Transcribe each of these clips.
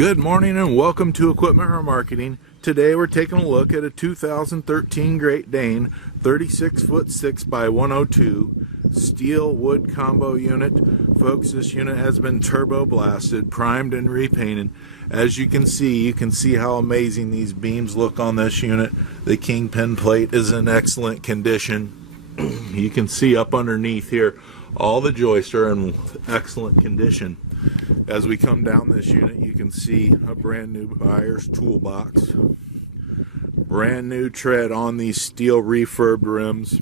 Good morning and welcome to Equipment Remarketing. Today we're taking a look at a 2013 Great Dane 36-foot 6x102 steel wood combo unit. Folks, this unit has been turbo blasted, primed and repainted. As you can see how amazing these beams look on this unit. The kingpin plate is in excellent condition. You can see up underneath here all the joists are in excellent condition. As we come down this unit, you can see a brand new buyer's toolbox, brand new tread on these steel refurbed rims,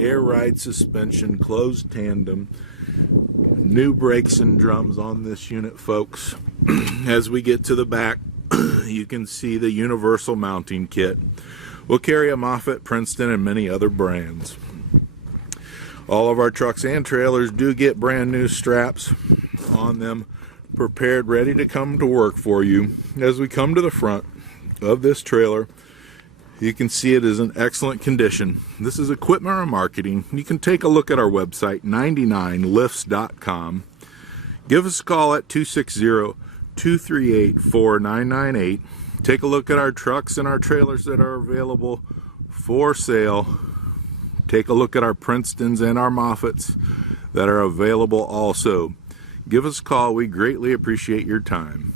air ride suspension, closed tandem, new brakes and drums on this unit, folks. As we get to the back, you can see the Universal Mounting kit. We'll carry a Moffett, Princeton, and many other brands. All of our trucks and trailers do get brand new straps on them, prepared, ready to come to work for you. As we come to the front of this trailer, you can see it is in excellent condition. This is Equipment Remarketing. You can take a look at our website, 99lifts.com. Give us a call at 260-238-4998. Take a look at our trucks and our trailers that are available for sale. Take a look at our Princetons and our Moffetts that are available also. Give us a call. We greatly appreciate your time.